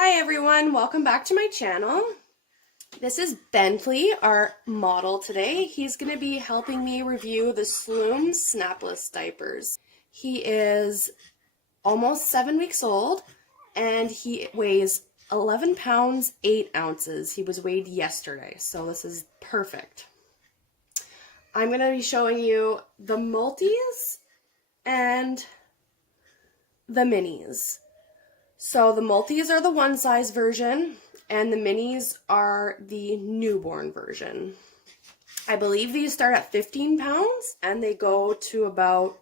Hi everyone, welcome back to my channel. This is Bentley, our model today. He's going to be helping me review the Sloomb Snapless diapers. He is almost 7 weeks old and he weighs 11 pounds 8 ounces. He was weighed yesterday, so this is perfect. I'm going to be showing you the multis and the minis. So the multis are the one size version and the minis are the newborn version. I believe these start at 15 pounds and they go to about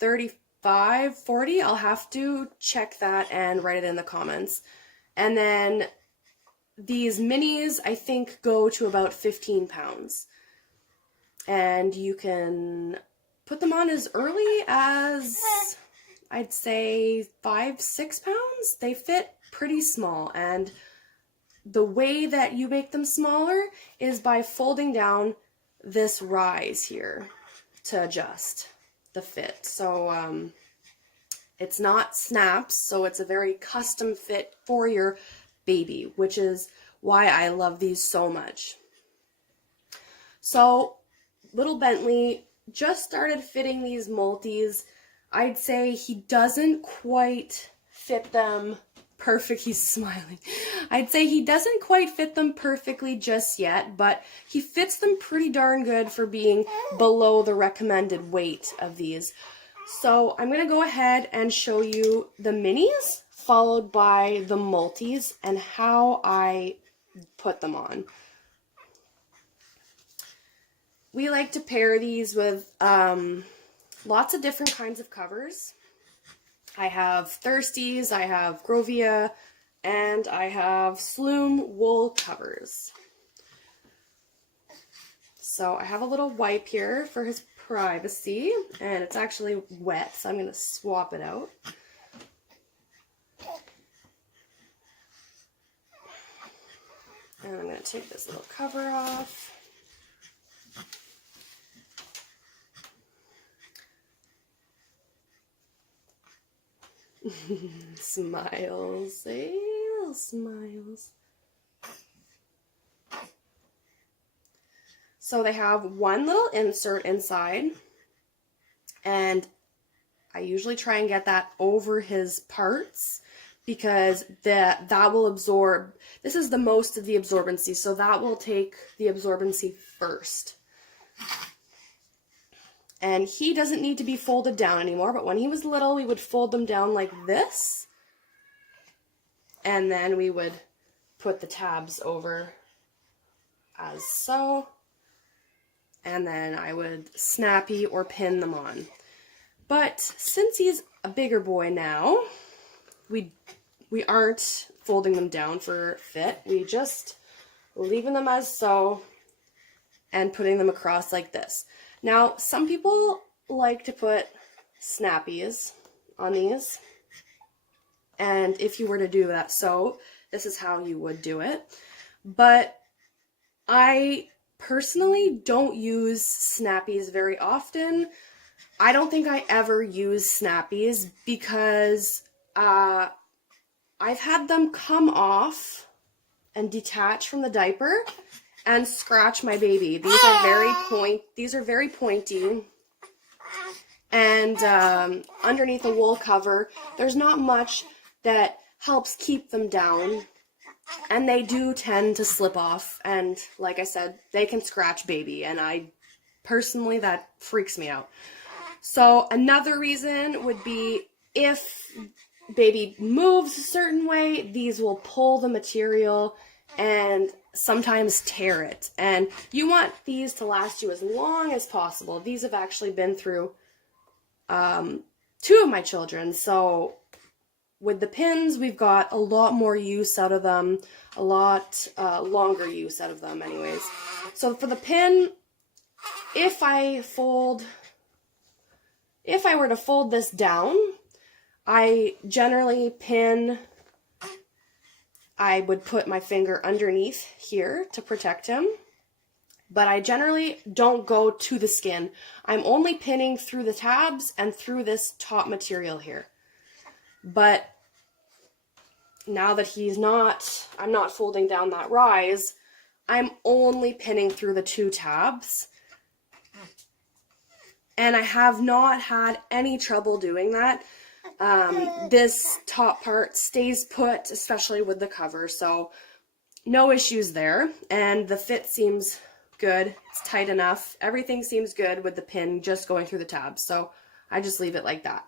35, 40. I'll have to check that and write it in the comments. And then these minis I think go to about 15 pounds. And you can put them on as early as I'd say 5-6 pounds. They fit pretty small, and the way that you make them smaller is by folding down this rise here to adjust the fit. So it's not snaps, so it's a very custom fit for your baby, which is why I love these so much. So little Bentley just started fitting these multis. I'd say he doesn't quite fit them perfect. He's smiling. I'd say he doesn't quite fit them perfectly just yet, but he fits them pretty darn good for being below the recommended weight of these. So I'm going to go ahead and show you the minis followed by the multis and how I put them on. We like to pair these with lots of different kinds of covers. I have Thirsties, I have Grovia, and I have Sloomb wool covers. So I have a little wipe here for his privacy, and it's actually wet, so I'm going to swap it out. And I'm going to take this little cover off. Smiles, eh? Little smiles. So they have one little insert inside, and I usually try and get that over his parts because that will absorb. This is the most of the absorbency, so that will take the absorbency first. And he doesn't need to be folded down anymore, but when he was little, we would fold them down like this. And then we would put the tabs over as so. And then I would snappy or pin them on. But since he's a bigger boy now, we aren't folding them down for fit. We just leaving them as so and putting them across like this. Now, some people like to put snappies on these, and if you were to do that, so this is how you would do it. But I personally don't use snappies very often. I don't think I ever use snappies because I've had them come off and detach from the diaper and scratch my baby. These are very pointy, and underneath the wool cover there's not much that helps keep them down, and they do tend to slip off, and like I said, they can scratch baby, and I personally, that freaks me out. So another reason would be if baby moves a certain way, these will pull the material and sometimes tear it, and you want these to last you as long as possible. These have actually been through 2 of my children, so with the pins we've got a lot more use out of them, a lot longer use out of them anyways. So for the pin, if I were to fold this down, I generally pin. I would put my finger underneath here to protect him, but I generally don't go to the skin. I'm only pinning through the tabs and through this top material here. But now that I'm not folding down that rise, I'm only pinning through the 2 tabs. And I have not had any trouble doing that. This top part stays put, especially with the cover, so no issues there. And the fit seems good. It's tight enough. Everything seems good with the pin just going through the tabs, so I just leave it like that.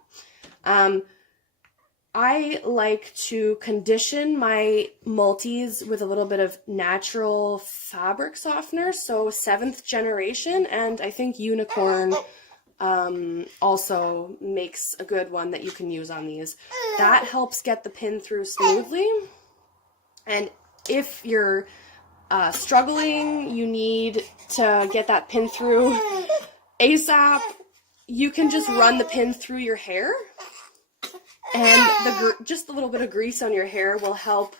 I like to condition my multis with a little bit of natural fabric softener, so 7th generation, and I think Unicorn also makes a good one that you can use on these. That helps get the pin through smoothly. And if you're struggling, you need to get that pin through ASAP, you can just run the pin through your hair, and just a little bit of grease on your hair will help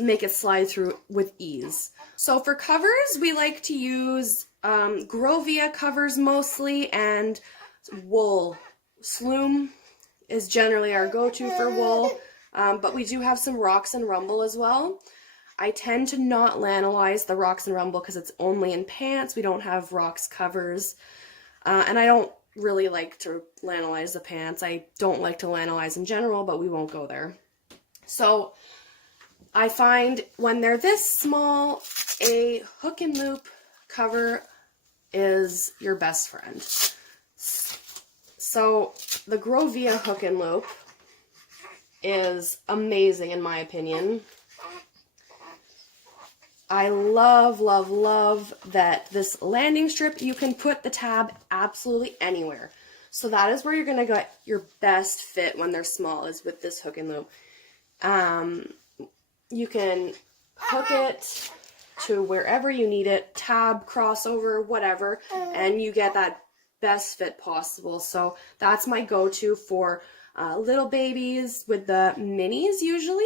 make it slide through with ease. So for covers, we like to use Grovia covers mostly, and wool. Sloomb is generally our go-to for wool, but we do have some Rocks and Rumble as well. I tend to not lanolize the Rocks and Rumble because it's only in pants. We don't have Rocks covers, and I don't really like to lanolize the pants. I don't like to lanolize in general, but we won't go there. So I find when they're this small, a hook and loop cover is your best friend. So the Grovia hook and loop is amazing in my opinion. I love, love, love that this landing strip, you can put the tab absolutely anywhere. So that is where you're going to get your best fit when they're small, is with this hook and loop. You can hook it to wherever you need it, tab, crossover, whatever, and you get that best fit possible. So that's my go-to for little babies with the minis usually.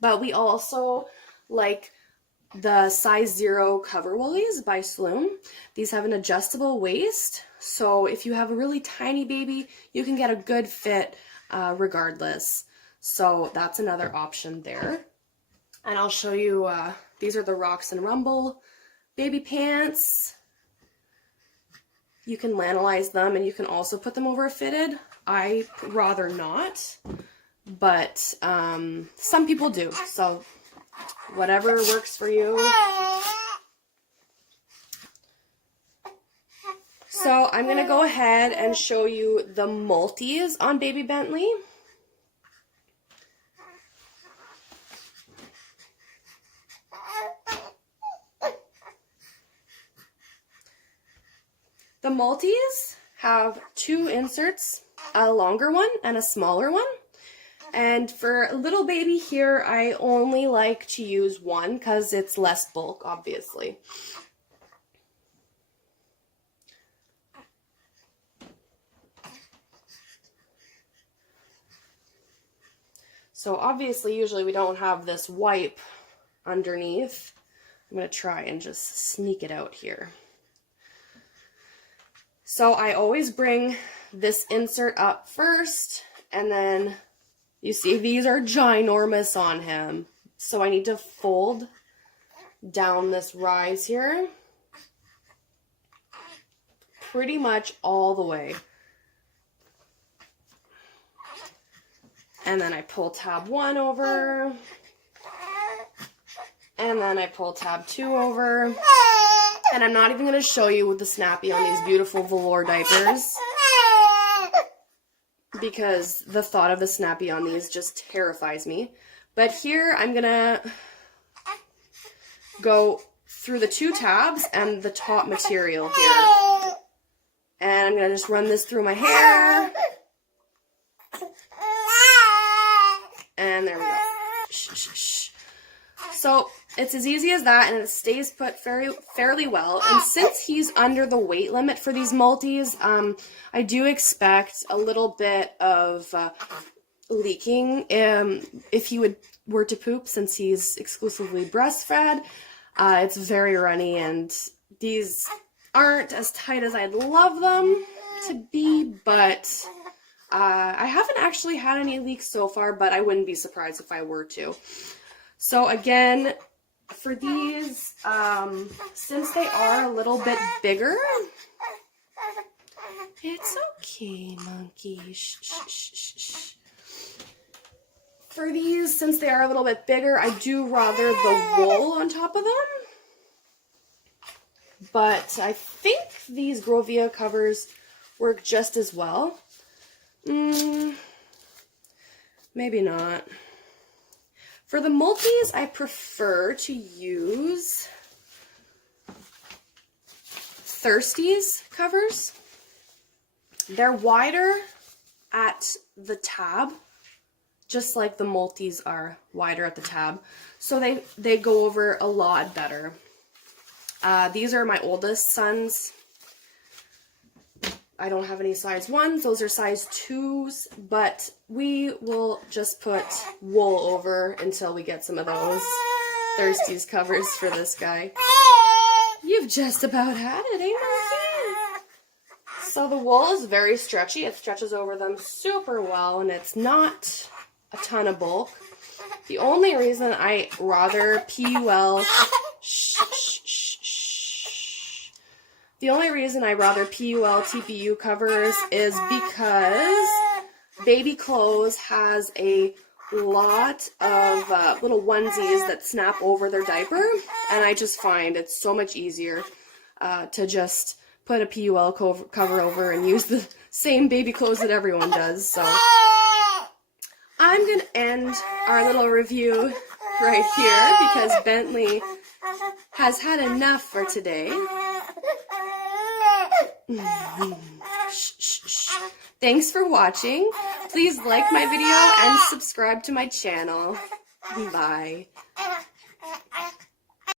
But we also like the size 0 cover woolies by Sloomb. These have an adjustable waist, so if you have a really tiny baby, you can get a good fit regardless. So that's another option there. And I'll show you, these are the Rocks and Rumble baby pants. You can lanolize them, and you can also put them over a fitted. I rather not, but some people do, so whatever works for you. So I'm going to go ahead and show you the multis on baby Bentley. The multis have 2 inserts, a longer one and a smaller one. And for little baby here, I only like to use one because it's less bulk, obviously. So obviously, usually we don't have this wipe underneath. I'm going to try and just sneak it out here. So I always bring this insert up first, and then you see these are ginormous on him. So I need to fold down this rise here pretty much all the way. And then I pull tab 1 over, and then I pull tab 2 over. And I'm not even going to show you with the snappy on these beautiful velour diapers, because the thought of the snappy on these just terrifies me. But here I'm going to go through the 2 tabs and the top material here. And I'm going to just run this through my hair. And there we go. Shh, shh, shh. So it's as easy as that, and it stays put fairly well. And since he's under the weight limit for these multis, I do expect a little bit of leaking if he were to poop, since he's exclusively breastfed. It's very runny, and these aren't as tight as I'd love them to be, but I haven't actually had any leaks so far, but I wouldn't be surprised if I were to. So again, for these, since they are a little bit bigger, it's okay, monkey. Shh, shh, shh, shh, shh. For these, since they are a little bit bigger, I do rather the wool on top of them. But I think these Grovia covers work just as well. Maybe not. For the multis, I prefer to use Thirsty's covers. They're wider at the tab, just like the multis are wider at the tab. So they go over a lot better. These are my oldest sons. I don't have any size 1s. Those are size 2s, but we will just put wool over until we get some of those Thirsty's covers for this guy. You've just about had it, ain't it? So the wool is very stretchy. It stretches over them super well, and it's not a ton of bulk. The only reason I rather PUL... The only reason I rather PUL TPU covers is because baby clothes has a lot of little onesies that snap over their diaper, and I just find it's so much easier to just put a PUL cover over and use the same baby clothes that everyone does. So I'm going to end our little review right here because Bentley has had enough for today. Shh, shh, shh. Thanks for watching. Please like my video and subscribe to my channel. Bye.